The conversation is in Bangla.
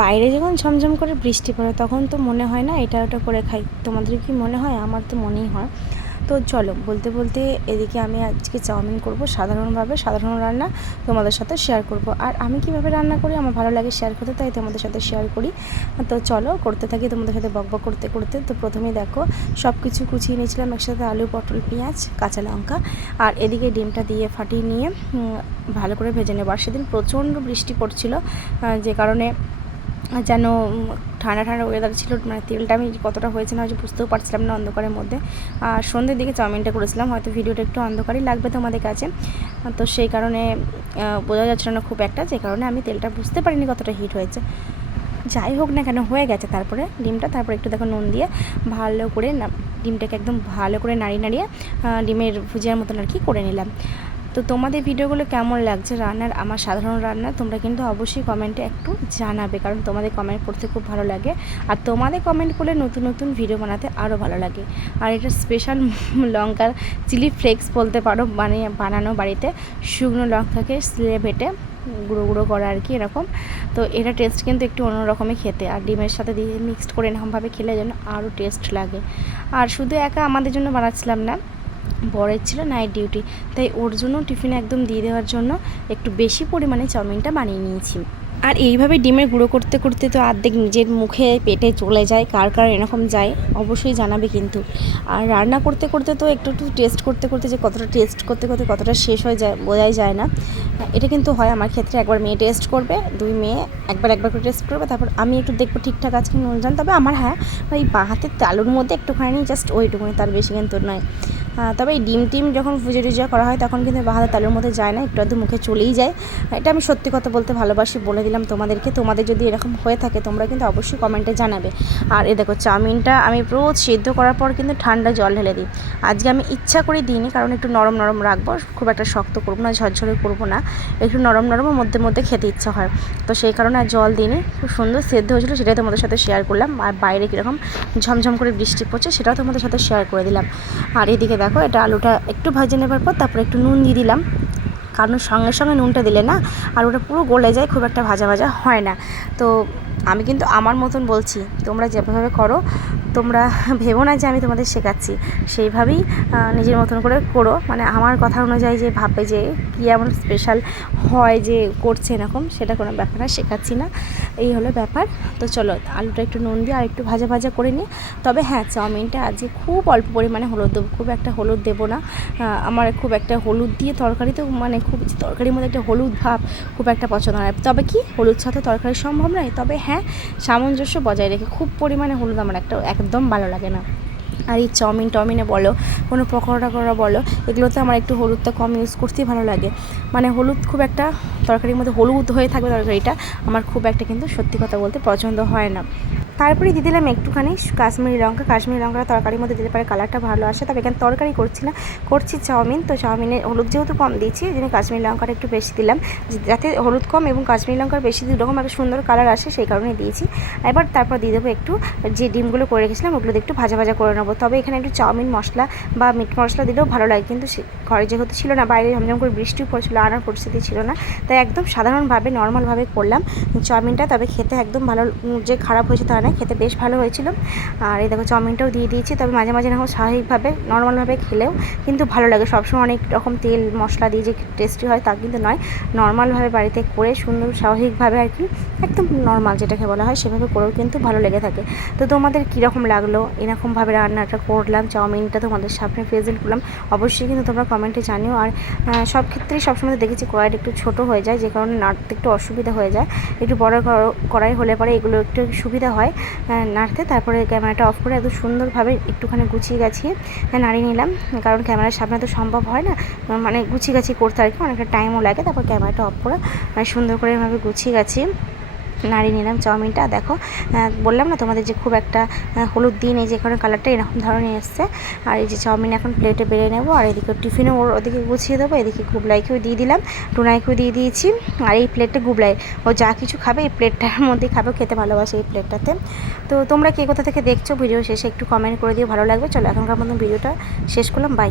বাইরে যখন ঝমঝম করে বৃষ্টি পড়ে তখন তো মনে হয় না এটা ওটা করে খাই। তোমাদের কি মনে হয়? আমার তো মনেই হয়। তো চলো বলতে বলতে এদিকে আমি আজকে চাউমিন করব সাধারণভাবে, সাধারণ রান্না তোমাদের সাথে শেয়ার করব। আর আমি কিভাবে রান্না করি আমার ভালো লাগে শেয়ার করতে, তাই তোমাদের সাথে শেয়ার করি। তো চলো করতে থাকি তোমাদের সাথে বকবক করতে করতে। তো প্রথমেই দেখো সব কিছু কুচিয়ে নিয়েছিলাম একসাথে, আলু, পটল, পেঁয়াজ, কাঁচা লঙ্কা, আর এদিকে ডিমটা দিয়ে ফাটিয়ে নিয়ে ভালো করে ভেজে নেব। আর সেদিন প্রচণ্ড বৃষ্টি পড়ছিল, যে কারণে যেন ঠান্ডা ঠান্ডা ওয়েদার ছিল, মানে তেলটা আমি কতটা হয়েছে না হয়তো বুঝতেও পারছিলাম না অন্ধকারের মধ্যে। আর সন্ধ্যের দিকে চাউমিনটা করেছিলাম, হয়তো ভিডিওটা একটু অন্ধকারই লাগবে তোমাদের কাছে, তো সেই কারণে বোঝা যাচ্ছিল না খুব একটা, যে কারণে আমি তেলটা বুঝতে পারিনি কতটা হিট হয়েছে। যাই হোক না কেন হয়ে গেছে। তারপরে ডিমটা, তারপরে একটু দেখো নুন দিয়ে ভালো করে ডিমটাকে একদম ভালো করে নাড়িয়ে ডিমের ভুজিয়ার মতন আর কি করে নিলাম। তো তোমাদের ভিডিওগুলো কেমন লাগছে রান্নার, আমার সাধারণ রান্না, তোমরা কিন্তু অবশ্যই কমেন্টে একটু জানাবে, কারণ তোমাদের কমেন্ট পড়তে খুব ভালো লাগে। আর তোমাদের কমেন্ট করলে নতুন নতুন ভিডিও বানাতে আরও ভালো লাগে। আর এটা স্পেশাল লঙ্কার চিলি ফ্লেক্স বলতে পারো, মানে বানানো বাড়িতে শুকনো লঙ্কাকে স্লে বেটে গুঁড়ো গুঁড়ো করা আর কি এরকম। তো এটা টেস্ট কিন্তু একটু অন্যরকমই খেতে, আর ডিমের সাথে দিয়ে মিক্সড করে এরকমভাবে খেলে যেন আরও টেস্ট লাগে। আর শুধু একা আমাদের জন্য বানাচ্ছিলাম না, বরের ছিল নাইট ডিউটি, তাই ওর জন্য টিফিনে একদম দিয়ে দেওয়ার জন্য একটু বেশি পরিমাণে চাউমিনটা বানিয়ে নিয়েছি। আর এইভাবে ডিমের গুঁড়ো করতে করতে তো অর্ধেক নিজের মুখে পেটে চলে যায়, কার কার এরকম যায় অবশ্যই জানাবে কিন্তু। আর রান্না করতে করতে তো একটু একটু টেস্ট করতে করতে যে কতটা টেস্ট করতে করতে কতটা শেষ হয়ে যায় বোঝাই যায় না। এটা কিন্তু হয় আমার ক্ষেত্রে, একবার মেয়ে টেস্ট করবে, দুই মেয়ে একবার করে টেস্ট করবে, তারপর আমি একটু দেখবো ঠিকঠাক আজকে নুন জান। তবে আমার হ্যাঁ ওই বাঁ হাতের তালুর মধ্যে একটুখানি জাস্ট ওইটুকুনি, তার বেশি কিন্তু নয়। তবে এই ডিম টিম যখন ভুজে টুজে করা হয় তখন কিন্তু বাঁ হাতের তালুর মধ্যে যায় না, একটু আধটু মুখে চলেই যায়। এটা আমি সত্যি কথা বলতে ভালোবাসি, বলে দিলাম তোমাদেরকে। তোমাদের যদি এরকম হয়ে থাকে তোমরা কিন্তু অবশ্যই কমেন্টে জানাবে। আর এ দেখো চাউমিনটা আমি রোজ সিদ্ধ করার পর কিন্তু ঠান্ডা জল ঢেলে দিই। আজকে আমি ইচ্ছা করে দিইনি, কারণ একটু নরম নরম রাখবো, খুব একটা শক্ত করবো না, ঝরঝরে করবো না, একটু নরম নরম মধ্যে মধ্যে খেতে ইচ্ছা হয়। তো সেই কারণে আর জল দিইনি, খুব সুন্দর সেদ্ধ হয়েছিল, সেটাই তোমাদের সাথে শেয়ার করলাম। আর বাইরে কীরকম ঝমঝম করে বৃষ্টি পড়ছে সেটাও তোমাদের সাথে শেয়ার করে দিলাম। আর এদিকে দেখো এটা আলুটা একটু ভেজে নেবার পর তারপরে একটু নুন দিয়ে দিলাম, কারণ সঙ্গে সঙ্গে নুনটা দিলে না আর ওটা পুরো গলে যায়, খুব একটা ভাজা ভাজা হয় না। তো আমি কিন্তু আমার মতন বলছি, তোমরা যেভাবে করো তোমরা ভেবো না যে আমি তোমাদের শেখাচ্ছি, সেইভাবেই নিজের মতন করে করো। মানে আমার কথা অনুযায়ী যে ভাববে যে কী এমন স্পেশাল হয় যে করছে এরকম, সেটা কোনো ব্যাপার না, শেখাচ্ছি না, এই হলো ব্যাপার। তো চলো আলুটা একটু নুন দিয়ে আর একটু ভাজা ভাজা করে নিই। তবে হ্যাঁ চাউমিনটা আজকে খুব অল্প পরিমাণে হলুদ দেবো, খুব একটা হলুদ দেবো না। আমার খুব একটা হলুদ দিয়ে তরকারি তো মানে খুব তরকারির মধ্যে একটা হলুদ ভাব খুব একটা পছন্দ হয়। তবে কি হলুদ ছাড়া তো তরকারি সম্ভব নয়, তবে হ্যাঁ সামঞ্জস্য বজায় রেখে, খুব পরিমাণে হলুদ আমার একদম ভালো লাগে না। আর এই চাউমিন টাউমিনে বলো, কোনো পকোড়া টকোড়া বলো, এগুলোতে আমার একটু হলুদটা কম ইউজ করতেই ভালো লাগে। মানে হলুদ খুব একটা তরকারির মধ্যে হলুদ হয়ে থাকবে তরকারিটা আমার খুব একটা কিন্তু সত্যি কথা বলতে পছন্দ হয় না। তারপরে দিয়ে দিলাম একটুখানি কাশ্মীরি লঙ্কাটা তরকারির মধ্যে দিতে পারে, কালারটা ভালো আসে। তবে এখানে তরকারি করছি না, করছি চাউমিন, তো চাউমিনে হলুদ যেহেতু কম দিয়েছি এই জন্য কাশ্মীরি লঙ্কাটা একটু বেশি দিলাম, যাতে হলুদ কম এবং কাশ্মীরি লঙ্কার বেশি দুরকম একটা সুন্দর কালার আসে, সেই কারণে দিয়েছি। এবার তারপর দিয়ে দেবো একটু যে ডিমগুলো করে রেখেছিলাম ওগুলো একটু ভাজা ভাজা করে নেবো। তবে এখানে একটু চাউমিন মশলা বা মিট মশলা দিলেও ভালো লাগে, কিন্তু ঘরে যেহেতু ছিল না, বাইরে ঝমঝম করে বৃষ্টিও পড়ছিল, আনার পরিস্থিতি ছিল না, তাই একদম সাধারণভাবে নর্মালভাবে করলাম চাউমিনটা। তবে খেতে একদম ভালো, যে খারাপ হয়েছে তা না, খেতে বেশ ভালো হয়েছিল। আর এই দেখো চাউমিনটাও দিয়ে দিয়েছি। তবে মাঝে মাঝে এরকম স্বাভাবিকভাবে নর্মালভাবে খেলেও কিন্তু ভালো লাগে, সবসময় অনেক রকম তেল মশলা দিয়ে যে টেস্টি হয় তা কিন্তু নয়, নর্মালভাবে বাড়িতে করে সুন্দর স্বাভাবিকভাবে আর কি একদম নর্মাল যেটাকে বলা হয় সেভাবে করেও কিন্তু ভালো লেগে থাকে। তো তোমাদের কীরকম লাগলো এরকমভাবে রান্নাটা করলাম, চাউমিনটা তোমাদের সামনে প্রেজেন্ট করলাম, অবশ্যই কিন্তু তোমরা কমেন্টে জানিও। আর সব ক্ষেত্রেই সবসময় দেখেছি কড়াইটা একটু ছোটো হয়ে যায়, যে কারণে নাড়তে একটু অসুবিধা হয়ে যায়, একটু বড় কড়াই হলে পরে এগুলো একটু সুবিধা হয় নাড়তে। তারপরে ক্যামেরাটা অফ করে এত সুন্দরভাবে একটুখানি গুছিয়ে গাছিয়ে নাড়িয়ে নিলাম, কারণ ক্যামেরার সামনে তো সম্ভব হয় না, মানে গুছিয়ে গাছিয়ে করতে আর কি অনেকটা টাইমও লাগে। তারপর ক্যামেরাটা অফ করে সুন্দর করে এভাবে গুছিয়ে গাছিয়ে নাড়িয়ে নিলাম চাউমিনটা। দেখো বললাম না তোমাদের যে খুব একটা হলুদ দিন, এই যে এখানে কালারটা এরকম ধরনের এসছে। আর এই যে চাউমিন এখন প্লেটে বেড়ে নেবো, আর এদিকে টিফিনেও ওদিকে গুছিয়ে দেবো, এদিকে গুবলাইকেও দিয়ে দিলাম, টুনাইকেও দিয়ে দিয়েছি। আর এই প্লেটটা গুবলাই ও যা কিছু খাবে এই প্লেটটার মধ্যেই খাবে, খেতে ভালোবাসে এই প্লেটটাতে। তো তোমরা কে কোথা থেকে দেখছো ভিডিও শেষে একটু কমেন্ট করে দিও, ভালো লাগবে। চলো এখনকার মতন ভিডিওটা শেষ করলাম, বাই।